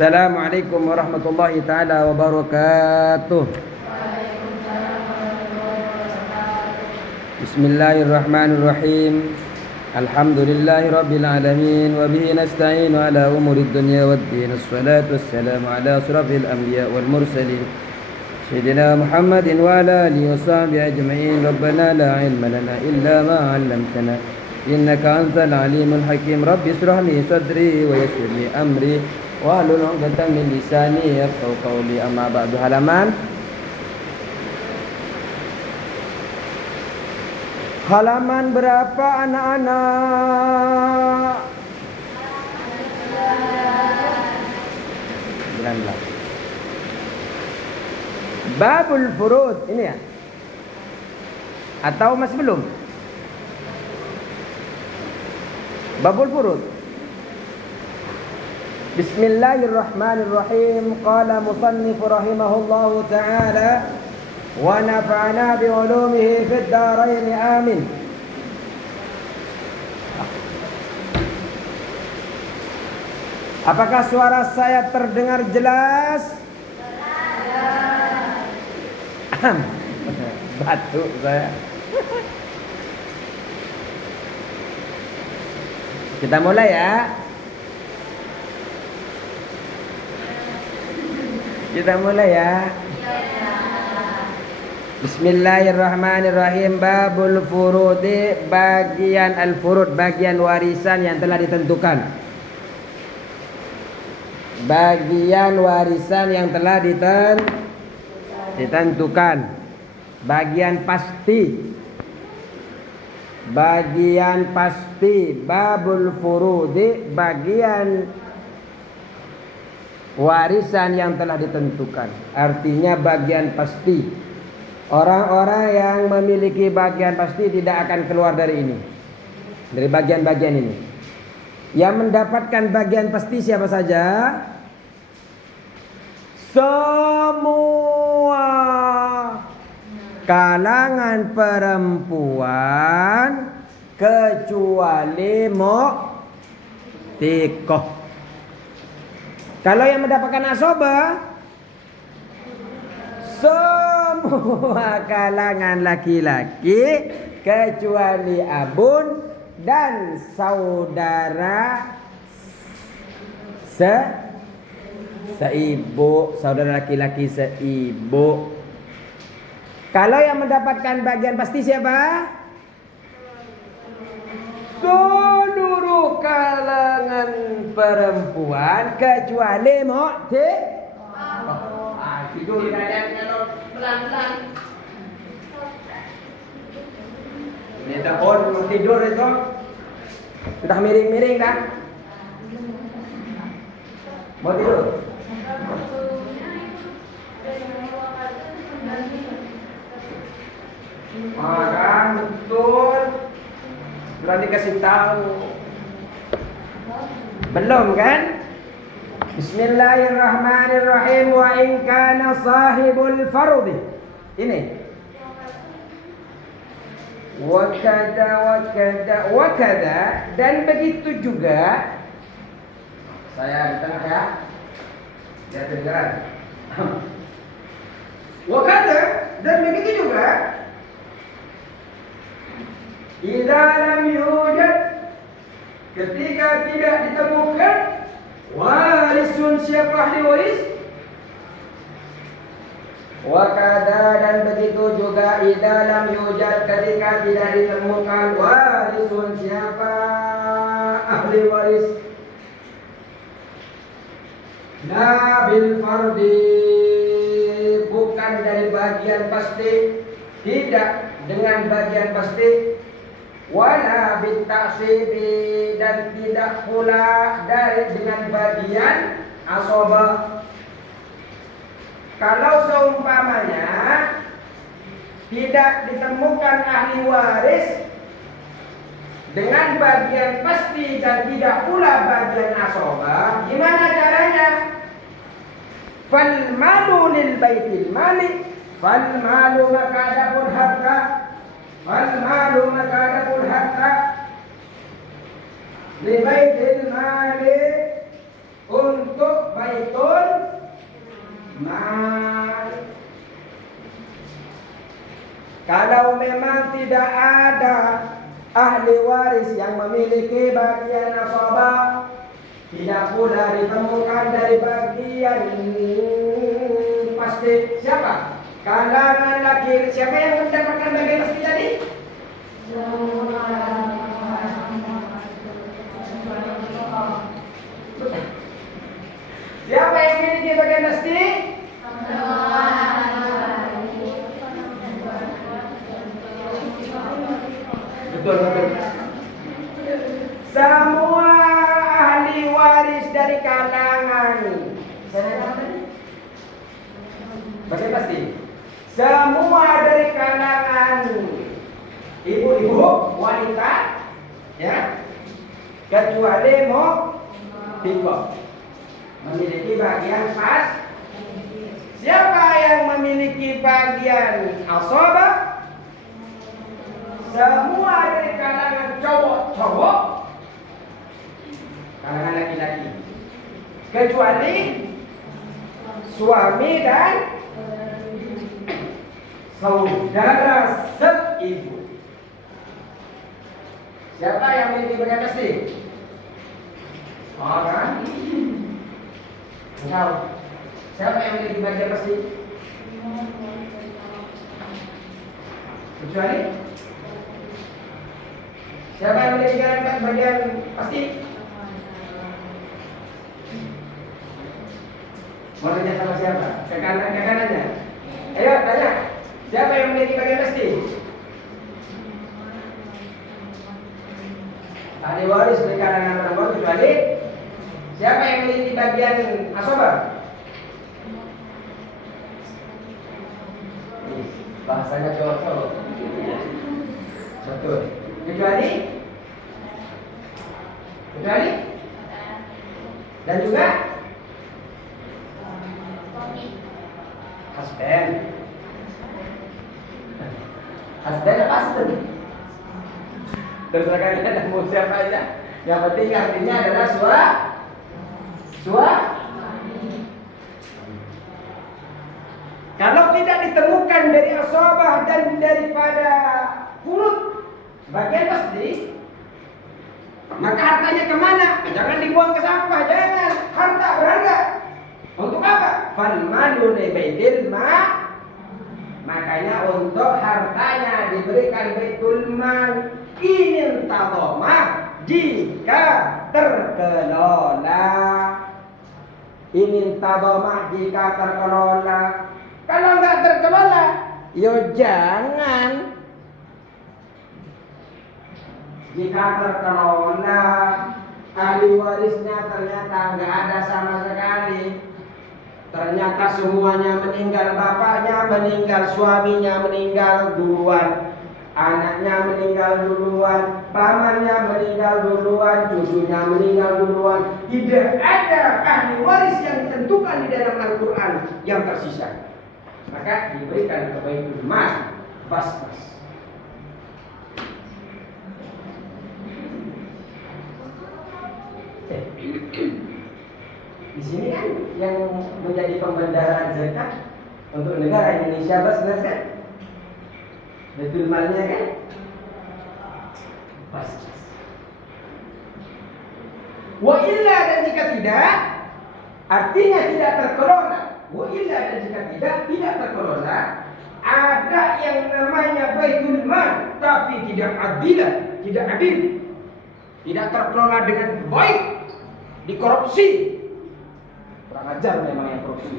Assalamualaikum warahmatullahi taala wabarakatuh. Bismillahirrahmanirrahim. Alhamdulillahi rabbil alamin wa bihi nasta'inu ala umurid dunya waddin. Assalatu wassalamu ala asrafil anbiya wal mursalin sayyidina Muhammadin wa ala alihi wa sahbihi ajma'in. Rabbana la ilma lana illa ma 'allamtana innaka antal alimul hakim. Rabbi ishrah li sadri wa yassir li amri wahlul 'uqdatam min lisani yafqahu qawli. Amma ba'du. Halaman berapa anak-anak? 19. Babul furud ini ya? Atau masih belum? Babul furud. Bismillahirrahmanirrahim. Qala musannif rahimahullahu ta'ala wa nafa'ana bi'ulumihi fid dharain amin. Apakah suara saya terdengar jelas? Batuk saya. Kita mulai ya. Kita mulai ya. Bismillahirrahmanirrahim. Babul furudi, bagian al-furud, bagian warisan yang telah ditentukan. Bagian warisan yang telah ditentukan. Bagian pasti. Bagian pasti. Babul furudi, bagian warisan yang telah ditentukan. Artinya bagian pasti. Orang-orang yang memiliki bagian pasti tidak akan keluar dari ini. Dari bagian-bagian ini. Yang mendapatkan bagian pasti siapa saja? Semua kalangan perempuan kecuali mu'tiqah. Kalau yang mendapatkan asobah, semua kalangan laki-laki kecuali abun dan saudara seibu, saudara laki-laki seibu. Kalau yang mendapatkan bagian pasti siapa? Seluruh kalangan perempuan kecuali mu'tiqah. Tidur kalian kalau pelan-pelan. Ini telepon mau tidur itu. Sudah miring-miring kan? Mau tidur? Kan betul. Belum dikasih tahu. Belum kan? Bismillahirrahmanirrahim. Wa in kana sahibul fardhi. Ini. Wakada dan begitu juga. Saya di tengah ya. Biar kedengaran. Wakada dan begitu juga. Idza lam yujad, ketika tidak ditemukan warisun, siapa ahli waris? Wakada dan begitu juga idza lam yujad, ketika tidak ditemukan warisun, siapa ahli waris? La bil fardi, bukan dari bagian pasti, tidak dengan bagian pasti. Wala bit ta'sibi, dan tidak pula dari dengan bagian asobah. Kalau seumpamanya tidak ditemukan ahli waris dengan bagian pasti dan tidak pula bagian asobah, gimana caranya? Fal malu lil baitil mali, fal malu maka adapun harta, fal malu maka adapun harta li baitil mali, untuk baitul Nah, kalau memang tidak ada ahli waris yang memiliki bagian nasabah, tidak pula ditemukan dari bagian pasti siapa? Kalangan laki, siapa yang mendapatkan bagian pasti tadi? Siapa yang memiliki bagian pasti? Betul. Semua ahli waris dari kalangan bagian pasti. Semua dari kalangan ibu-ibu, wanita, ya, kecuali mu'tiqah memiliki bagian pas. Siapa yang memiliki bagian asabah? Semua dari kalangan cowok-cowok, kalangan laki-laki, kecuali suami dan saudara seibu. Siapa yang memiliki bagian pasti? Orang. Engkau. Siapa yang memiliki bagian pasti? Kecuali siapa yang memiliki bagian pasti? Mau tanya sama siapa? Ke kanannya. Ayo tanya. Siapa yang memiliki bagian pasti? Ahli waris dari kalangan perempuan kecuali siapa yang memiliki bagian asabah? Bahasanya cowok-cowok. Betul. Kecuali dan juga husband apa husband? Terserah kalian mau siapa aja. Yang penting artinya adalah kalau tidak ditemukan dari asabah dan daripada furud bagian pasti, maka hartanya kemana? Jangan dibuang ke sampah, jangan. Harta berharga. Untuk apa? Fal malu li baitil mal. Makanya untuk hartanya diberikan baitul mal inin tadamah jika terkelola. Inin tadamah jika terkelola. Kalau nggak terkelola, yo jangan. Jika terkelola, ahli warisnya ternyata nggak ada sama sekali. Ternyata semuanya meninggal, bapaknya meninggal, suaminya meninggal duluan, anaknya meninggal duluan, pamannya meninggal duluan, cucunya meninggal duluan. Tidak ada ahli waris yang ditentukan di dalam Al-Quran yang tersisa. Maka diberikan ke baitul mal bas-bas. Di sini kan yang menjadi pembendaraan zakat untuk negara Indonesia bas-bas kan? Baitul malnya kan? Bas-bas. Wa illa dan jika tidak, artinya tidak terkelola. Wa illa dan jika tidak terkelola, ada yang namanya baitul mal tapi tidak adil, tidak terkelola dengan baik, dikorupsi. Kurang ajar memang yang korupsi.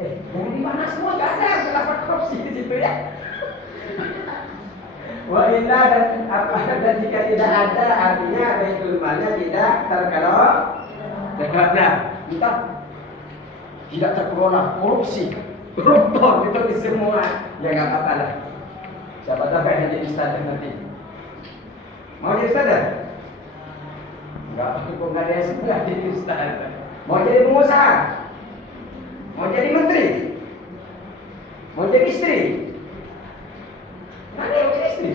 Jangan dimana semua nggak ada terdapat korupsi di situ ya. Wa illa dan jika tidak ada, artinya baitul malnya tidak terkelola. Entah tidak terkelola, korupsi, koruptor itu di semua. Ya nggak apa-apa lah. Siapa tahu kayak jadi ustadz nanti. Mau jadi ustadz? Enggak, aku nggak ada yang suka jadi ustadz. Mau jadi pengusaha? Mau jadi menteri? Mau jadi istri? Nggak ada yang jadi istri.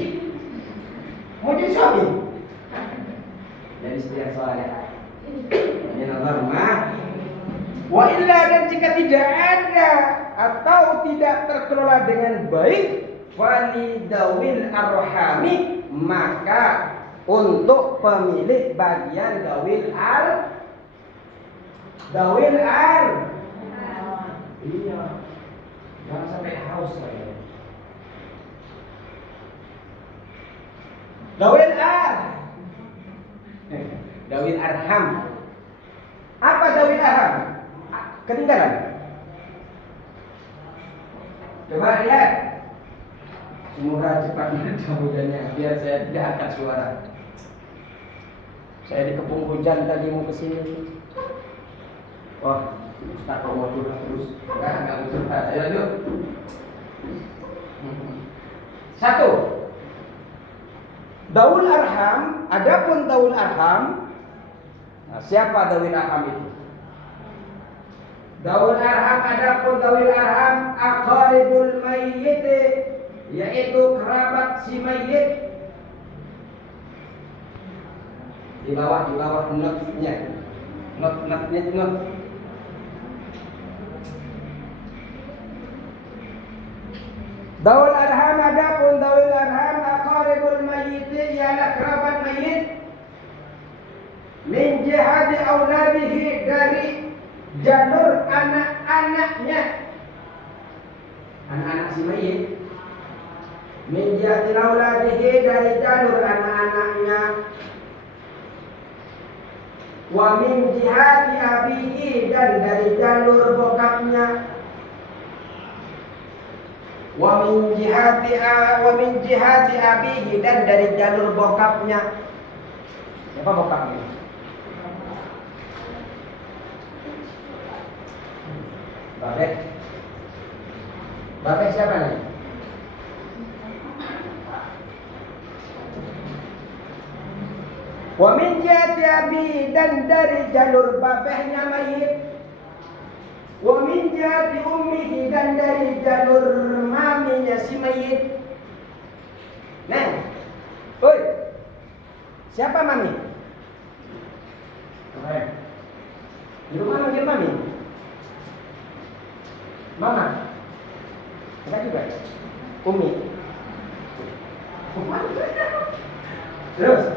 Mau jadi suami? Jadi istri yang soalnya. Ini nomor rumah. Wa illa dan jika tidak ada atau tidak terkelola dengan baik, walidawil arhami, maka untuk pemilik bagian dawil ar. Iya. Jangan sampai haus saya. Dawil arham. Apa dawil arham? Ketinggalan. Coba lihat. Semoga cepat hujannya biar saya tidak angkat suara. Saya dikepung hujan tadi mau kesini. Wah, Ustaz mau curhat terus. Enggak curhat. Ayo lanjut. 1. Daul arham. Adapun daul arham. Nah, siapa dawil arham itu? Daul arham, adapun dawil arham aqaribul mayyit, yaitu kerabat si mayit. Di bawah notnya. Not. Daul arham, adapun daul arham aqaribul mayyit, ialah kerabat mayit min jihati auladihi, dari jalur anak-anaknya. Anak-anak si mayit. Min jihati auladihi, dari jalur anak-anaknya. Wa min jihati abihi, dan dari jalur bokapnya. Wa min jihati abihi, dan dari jalur bokapnya. Siapa bokapnya? Babeh siapa nih? Wa min jihati abi, dan dari jalur babehnya mayit. Wa min jihati ummihi, dan dari jalur maminya si mayit. Nah, oi, siapa mami? Di rumah manggil mami? Mama? Enggak juga? Umi? Terus?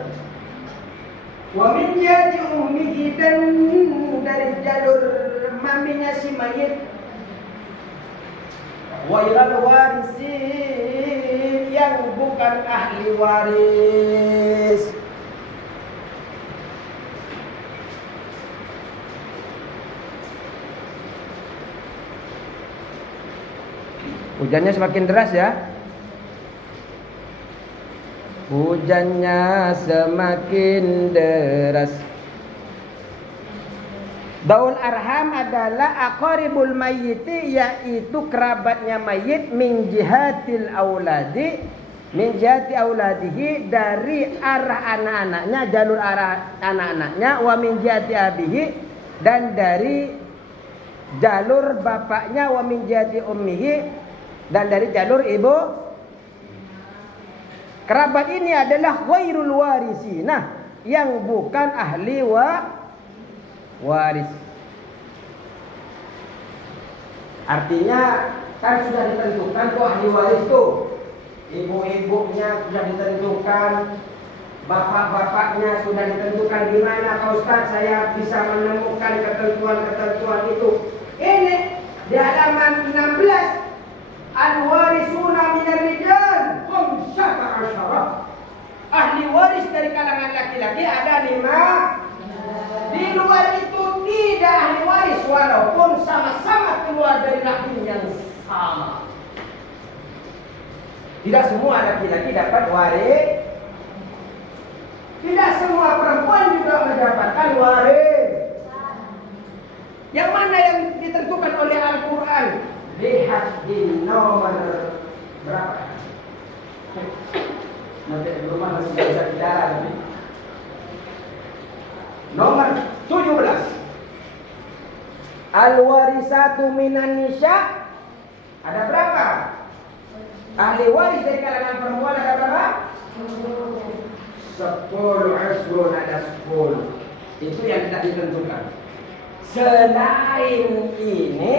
Wa min jihati ummihi, dan dari jalur maminya si mayit. Wairal warisi, yang bukan ahli waris. Hujannya semakin deras ya. Hujannya semakin deras. Daul arham adalah aqaribul mayyiti, yaitu kerabatnya mayit, min jihatil auladi, min jihati auladihi, dari arah anak-anaknya, jalur arah anak-anaknya. Wa min jihati abihi, dan dari jalur bapaknya. Wa min jihati ummihi, dan dari jalur ibu. Kerabat ini adalah ghairul warisina, yang bukan ahli waris. Artinya kan sudah ditentukan tuh ahli waris tuh. Ibu-ibunya sudah ditentukan, bapak-bapaknya sudah ditentukan. Di mana Pak Ustaz saya bisa menemukan ketentuan-ketentuan itu? Ini di halaman 16. Al-warisuna minar rijal khamsata asyara. Ahli waris dari kalangan laki-laki ada 5. Di luar itu tidak ahli waris, walaupun sama-sama keluar dari rahim yang sama. Tidak semua laki-laki dapat waris. Tidak semua perempuan juga mendapatkan waris. Yang mana yang ditentukan oleh Al-Quran? Lihat di nomor berapa? Nanti di rumah masih bisa bicara. Nomor 17. Al-warisatu minan nisa. Ada berapa? Ahli waris dari kalangan perempuan ada berapa? 10 asrun, ada 10. Itu yang tidak ditentukan. Selain ini,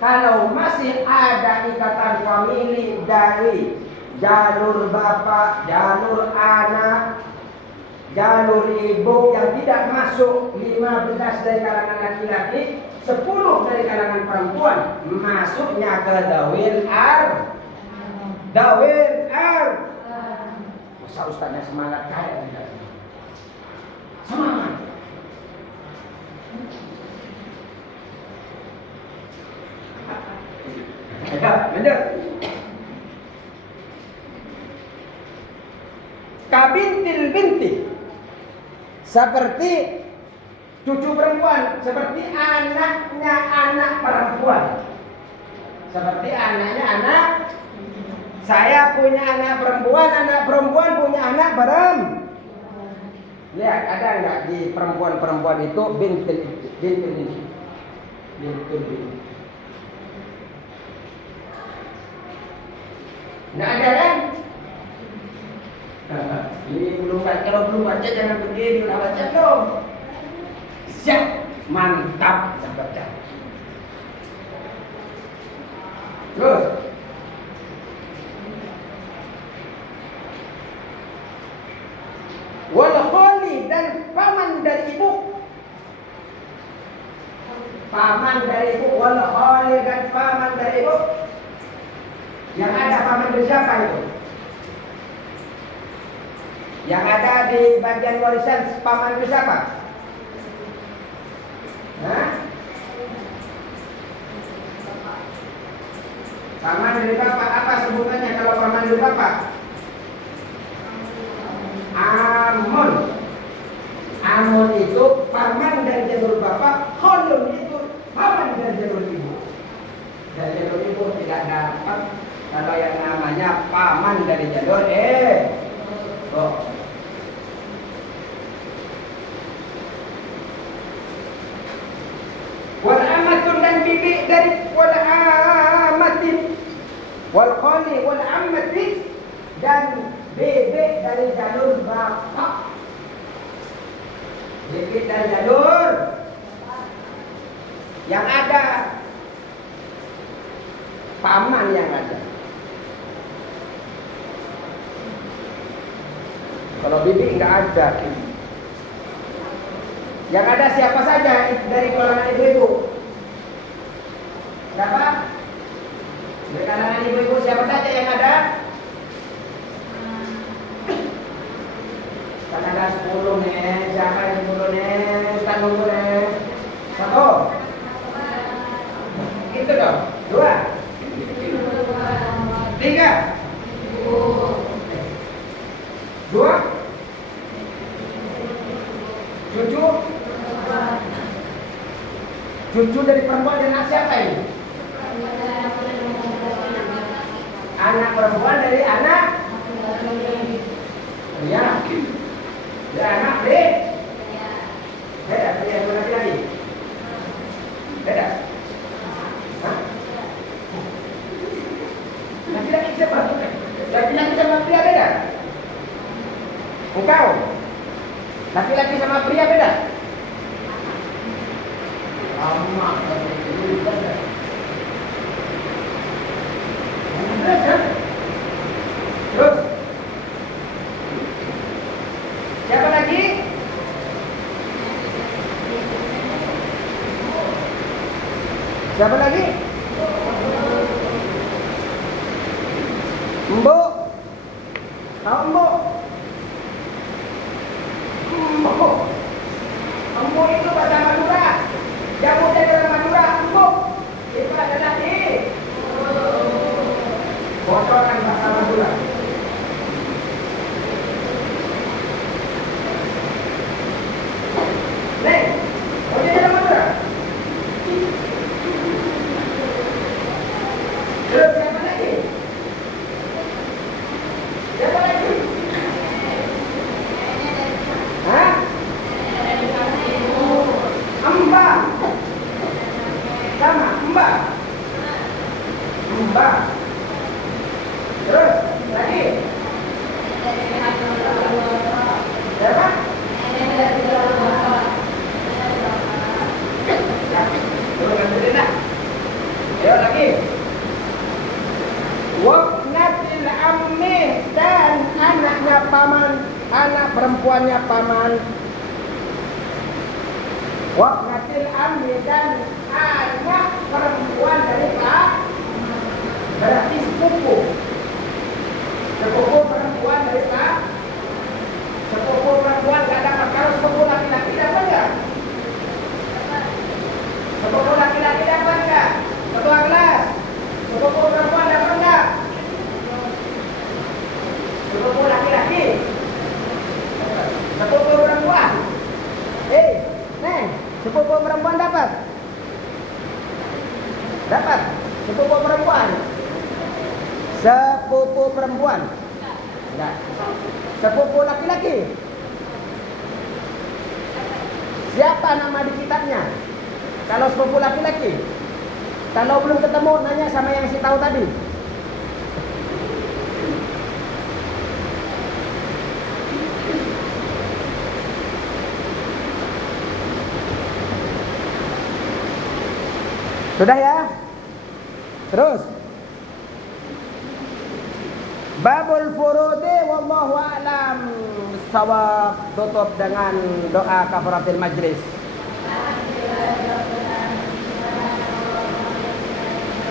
kalau masih ada ikatan famili dari jalur bapak, jalur anak, jalur ibu yang tidak masuk 15 dari kalangan laki-laki, 10 dari kalangan perempuan, masuknya ke dawil ar. Dawil ar. Masa ustaznya semangat kayak tidak? Semangat. Ya, benar. Kabintil binti, seperti cucu perempuan, seperti anaknya anak perempuan, seperti anaknya anak. Saya punya anak perempuan punya anak perempuan. Lihat, ada nggak di perempuan-perempuan itu bintil binti. Nggak ada kan? Ini belum baca, kalau belum baca jangan berdiri, udah baca belum? Siap, mantap, baca. Terus, wal khali dan paman dari ibu. Paman dari ibu, wal khali dan paman dari ibu. Yang ada paman dari siapa itu? Yang ada di bagian warisan paman dari siapa? Hah? Paman dari bapak, apa sebutannya kalau paman dari bapak? Amun. Amun itu paman dari jalur bapak, kholun itu paman dari jalur ibu. Dari jalur ibu tidak dapat kalau yang namanya paman dari jalur oh. Wal amatun dan bibi dari wal amatin, wal khali wal amati dan bebek dari jalur bapak. Bebek dari jalur yang ada paman yang ada. Kalau bibi nggak ada. Yang ada siapa saja dari kalangan ibu-ibu? Siapa? Dari kalangan ibu-ibu siapa saja yang ada? Kan ada 10 nih. Siapa yang 10 nih? Ustaz nunggu nih. 1. Itu dong. 2. 3. 2. 7. Cucu dari perempuan dan anak siapa ini? Anak perempuan dari anak. Ya. Dari anak deh. Beda, beda dengan laki-laki. Beda. Hah? Laki-laki siapa? Laki-laki sama pria beda. Engkau. Laki-laki sama pria beda. Sama. Terus. Siapa lagi? Siapa lagi? Mbok. Tahu mbok? Mbok. Mbok itu bahasa Madura. Jamu dari orang Madura, mbok. Itu adalah di bocoran bahasa Madura. Nih, mau jadi orang Madura? Terus siapa lagi? Siapa lagi? Ya lagi. Wabnatil ammi, dan anaknya paman, anak perempuannya paman. Wabnatil ammi, dan anak perempuan dari pak, berarti sepupu. Sepupu perempuan dari pak. Sepupu perempuan gak dapat. Kalau sepupu laki-laki dapat nggak? Sepupu laki-laki dapat nggak? Ketua kelas. Sepupu perempuan dapat nggak? Sepupu laki-laki. Sepupu perempuan. Neng, sepupu perempuan dapat? Dapat. Sepupu perempuan. Sepupu perempuan. Enggak. Sepupu laki-laki. Siapa nama di kitabnya? Kalau sepupu laki-laki. Kalau belum ketemu, nanya sama yang si tahu tadi. Sudah ya? Terus. Babul furudi wallahu a'lam. Sawab, tutup dengan doa kafaratul majlis.